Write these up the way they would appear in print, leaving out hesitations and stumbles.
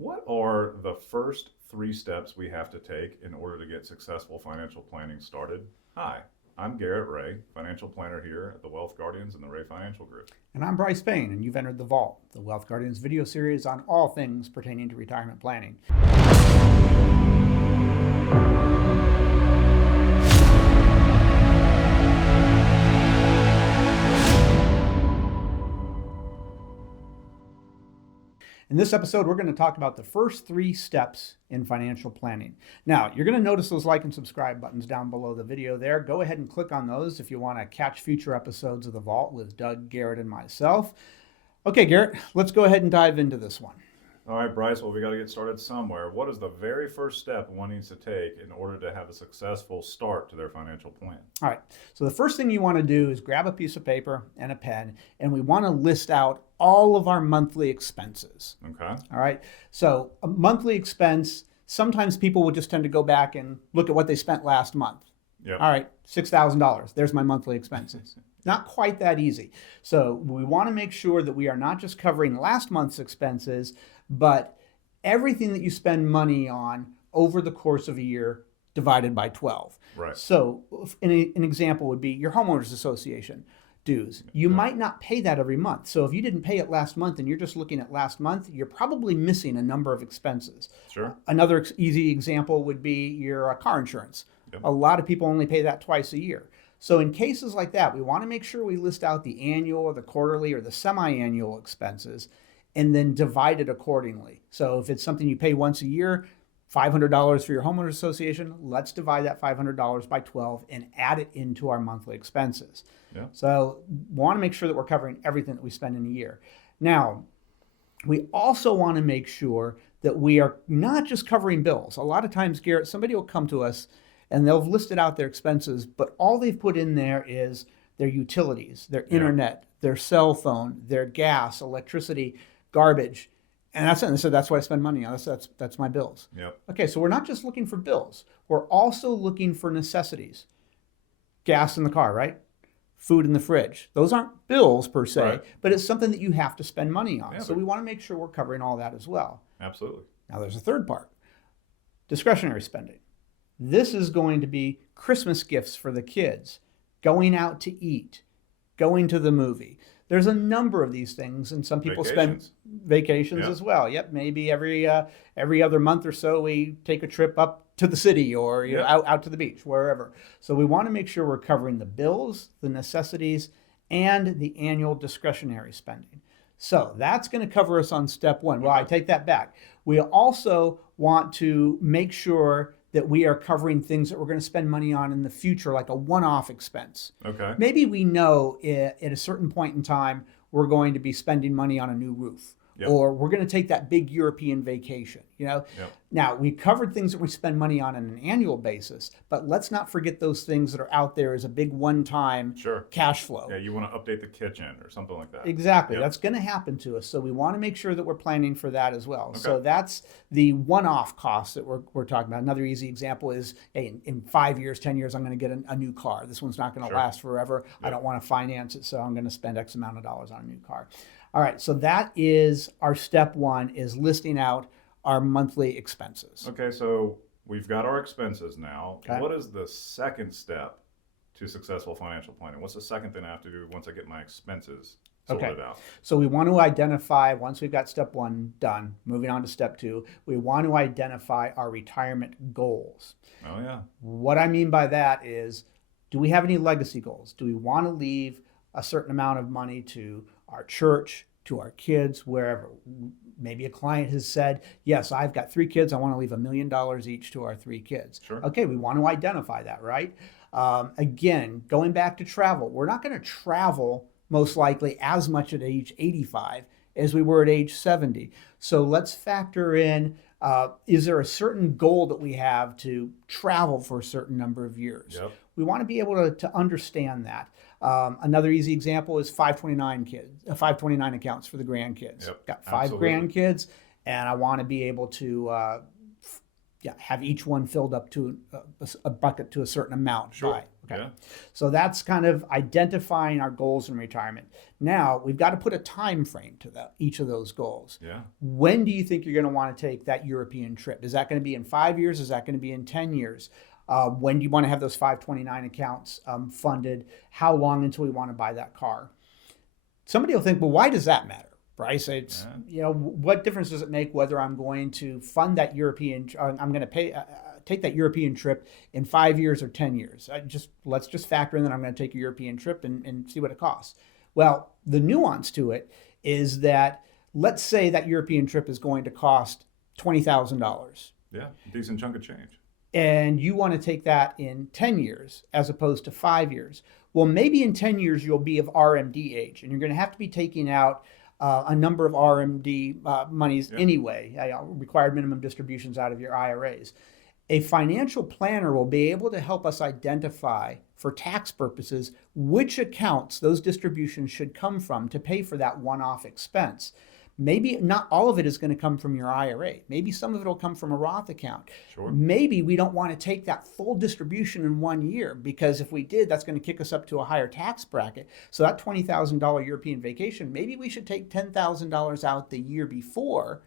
What are the first three steps we have to take in order to get successful financial planning started? Hi, I'm Garrett Ray, financial planner here at the Wealth Guardians and the Ray Financial Group. And I'm Brice Payne, and you've entered The Vault, the Wealth Guardians video series on all things pertaining to retirement planning. In this episode, we're going to talk about the first three steps in financial planning. Now, you're going to notice those like and subscribe buttons down below the video there. Go ahead and click on those if you want to catch future episodes of The Vault with Doug, Garrett, and myself. Okay, Garrett, let's go ahead and dive into this one. All right, Brice, well, we got to get started somewhere. What is the very first step one needs to take in order to have a successful start to their financial plan? All right, so the first thing you want to do is grab a piece of paper and a pen, and we want to list out all of our monthly expenses. Okay. All right, so a monthly expense, sometimes people will just tend to go back and look at what they spent last month. Yep. All right, $6,000. There's my monthly expenses. Not quite that easy. So we want to make sure that we are not just covering last month's expenses, but everything that you spend money on over the course of a year divided by 12. Right. So an example would be your homeowners association dues. You might not pay that every month. So if you didn't pay it last month and you're just looking at last month, you're probably missing a number of expenses. Sure. Another easy example would be your car insurance. Yep. A lot of people only pay that twice a year. So in cases like that, we want to make sure we list out the annual or the quarterly or the semi-annual expenses and then divide it accordingly. So if it's something you pay once a year, $500 for your homeowners association, let's divide that $500 by 12 and add it into our monthly expenses. Yeah. So we want to make sure that we're covering everything that we spend in a year. Now, we also want to make sure that we are not just covering bills. A lot of times, Garrett, somebody will come to us and they'll have listed out their expenses, but all they've put in there is their utilities, their internet, their cell phone, their gas, electricity, garbage. And that's it. And so that's what I spend money on. That's my bills. Yep. Okay, so we're not just looking for bills. We're also looking for necessities. Gas in the car, right? Food in the fridge. Those aren't bills per se, Right. but it's something that you have to spend money on. Yeah, So we want to make sure we're covering all that as well. Absolutely. Now there's a third part, discretionary spending. This is going to be Christmas gifts for the kids, going out to eat, going to the movie. There's a number of these things, and some people spend vacations as well. Yep, maybe every other month or so we take a trip up to the city or out to the beach, wherever. So we want to make sure we're covering the bills, the necessities, and the annual discretionary spending. So that's going to cover us on step one. Well, I take that back. We also want to make sure that we are covering things that we're going to spend money on in the future, like a one-off expense. Okay. Maybe we know at a certain point in time we're going to be spending money on a new roof. Yep. Or we're going to take that big European vacation, Yep. Now, we covered things that we spend money on an annual basis, but let's not forget those things that are out there as a big one-time cash flow. Yeah, you want to update the kitchen or something like that. Exactly. Yep. That's going to happen to us. So we want to make sure that we're planning for that as well. Okay. So that's the one-off costs that we're talking about. Another easy example is, hey, in 5 years, 10 years, I'm going to get a new car. This one's not going to last forever. Yep. I don't want to finance it, so I'm going to spend X amount of dollars on a new car. All right, so that is our step one, is listing out our monthly expenses. Okay, so we've got our expenses now. Okay. What is the second step to successful financial planning? What's the second thing I have to do once I get my expenses sorted out? So we want to identify, once we've got step one done, moving on to step two, we want to identify our retirement goals. Oh, yeah. What I mean by that is, do we have any legacy goals? Do we want to leave a certain amount of money to our church, to our kids, wherever? Maybe a client has said, yes, I've got 3 kids. I want to leave $1 million each to our 3 kids. Sure. Okay, we want to identify that, right? Again, going back to travel, we're not going to travel most likely as much at age 85 as we were at age 70. So let's factor in, is there a certain goal that we have to travel for a certain number of years? Yep. We want to be able to understand that. Another easy example is 529 accounts for the grandkids. Yep, Got 5 grandkids, and I want to be able to have each one filled up to a bucket to a certain amount. Sure. By. Okay. Yeah. So that's kind of identifying our goals in retirement. Now we've got to put a time frame to each of those goals. Yeah. When do you think you're going to want to take that European trip? Is that going to be in 5 years? Is that going to be in 10 years? When do you want to have those 529 accounts funded? How long until we want to buy that car? Somebody will think, well, why does that matter, Brice? It's, what difference does it make whether I'm going to fund that I'm going to take that European trip in 5 years or 10 years? Let's just factor in that I'm going to take a European trip and see what it costs. Well, the nuance to it is that let's say that European trip is going to cost $20,000. Yeah, decent chunk of change. And you want to take that in 10 years as opposed to 5 years. Well, maybe in 10 years you'll be of RMD age, and you're going to have to be taking out a number of RMD monies anyway, required minimum distributions out of your IRAs. A financial planner will be able to help us identify, for tax purposes, which accounts those distributions should come from to pay for that one-off expense. Maybe not all of it is going to come from your IRA. Maybe some of it will come from a Roth account. Sure. Maybe we don't want to take that full distribution in 1 year, because if we did, that's going to kick us up to a higher tax bracket. So that $20,000 European vacation, maybe we should take $10,000 out the year before,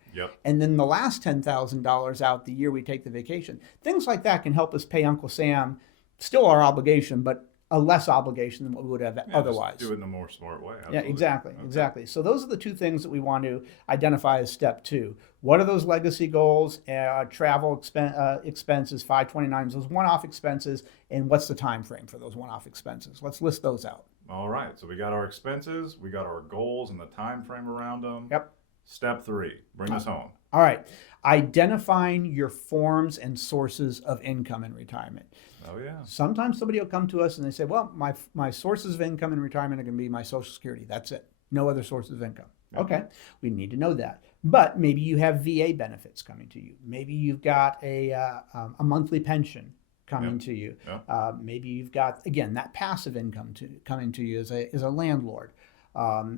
and then the last $10,000 out the year we take the vacation. Things like that can help us pay Uncle Sam still our obligation, but a less obligation than what we would have otherwise. Just do it in a more smart way. Absolutely. Yeah, exactly. Okay. Exactly. So those are the two things that we want to identify as step 2. What are those legacy goals, travel expenses, 529s, those one-off expenses, and what's the time frame for those one-off expenses? Let's list those out. All right. So we got our expenses, we got our goals and the time frame around them. Yep. Step 3, bring us home. All right. Identifying your forms and sources of income in retirement. Oh, yeah. Sometimes somebody will come to us and they say, well, my sources of income in retirement are going to be my Social Security. That's it. No other sources of income. Yep. Okay. We need to know that. But maybe you have VA benefits coming to you. Maybe you've got a monthly pension coming to you. Yep. Maybe you've got, again, that passive income coming to you as a landlord.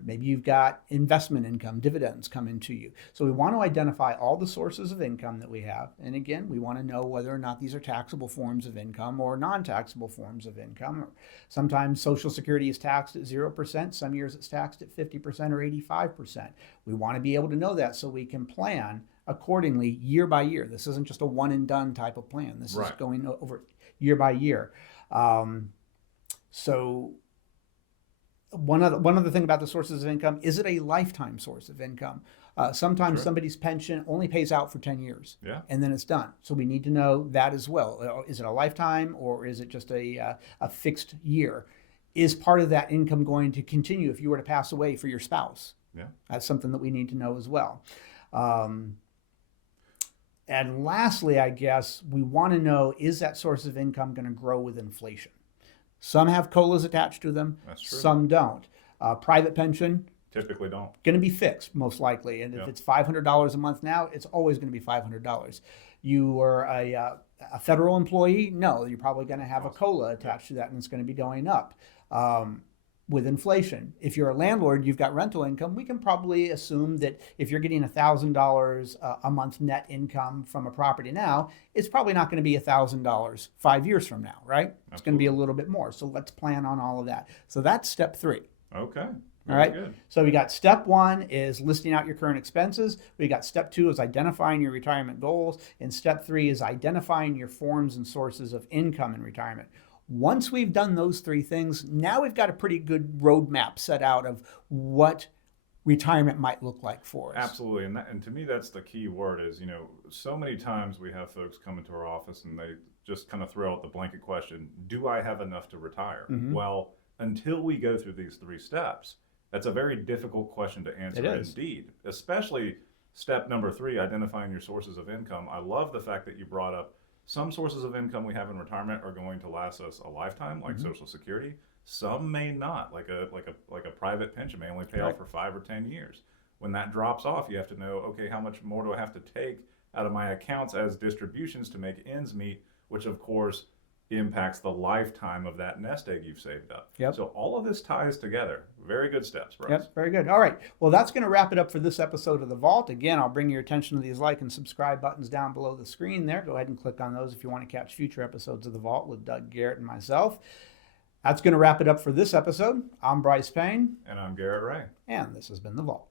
Maybe you've got investment income, dividends coming to you. So we want to identify all the sources of income that we have. And again, we want to know whether or not these are taxable forms of income or non-taxable forms of income. Sometimes Social Security is taxed at 0%. Some years it's taxed at 50% or 85%. We want to be able to know that so we can plan accordingly year by year. This isn't just a one and done type of plan. This is going over year by year. One other thing about the sources of income, is it a lifetime source of income? Sometimes somebody's pension only pays out for 10 years and then it's done. So we need to know that as well. Is it a lifetime or is it just a fixed year? Is part of that income going to continue if you were to pass away for your spouse? Yeah. That's something that we need to know as well. And lastly, I guess, we want to know, is that source of income going to grow with inflation? Some have COLAs attached to them. That's true. Some don't. Private pension typically don't. Going to be fixed, most likely. And if it's $500 a month now, it's always going to be $500. You are a federal employee? No, you're probably going to have a COLA attached to that, and it's going to be going up with inflation. If you're a landlord, you've got rental income. We can probably assume that if you're getting $1,000 a month net income from a property now, it's probably not going to be $1,000 5 years from now, right? It's going to be a little bit more. So let's plan on all of that. So that's step 3. Okay. All right. Good. So we got step 1 is listing out your current expenses. We got step 2 is identifying your retirement goals. And step 3 is identifying your forms and sources of income in retirement. Once we've done those 3 things, now we've got a pretty good roadmap set out of what retirement might look like for us. Absolutely. And to me, that's the key word is, so many times we have folks come into our office and they just kind of throw out the blanket question, do I have enough to retire? Mm-hmm. Well, until we go through these 3 steps, that's a very difficult question to answer indeed, especially step number 3, identifying your sources of income. I love the fact that you brought up some sources of income we have in retirement are going to last us a lifetime, like Social Security. Some may not, like a private pension may only pay out for 5 or 10 years. When that drops off, you have to know, okay, how much more do I have to take out of my accounts as distributions to make ends meet, which of course impacts the lifetime of that nest egg you've saved up. Yep. So all of this ties together. Very good steps, Brice. Yep, very good. All right. Well, that's going to wrap it up for this episode of The Vault. Again, I'll bring your attention to these like and subscribe buttons down below the screen there. Go ahead and click on those if you want to catch future episodes of The Vault with Doug, Garrett, and myself. That's going to wrap it up for this episode. I'm Brice Payne. And I'm Garrett Ray. And this has been The Vault.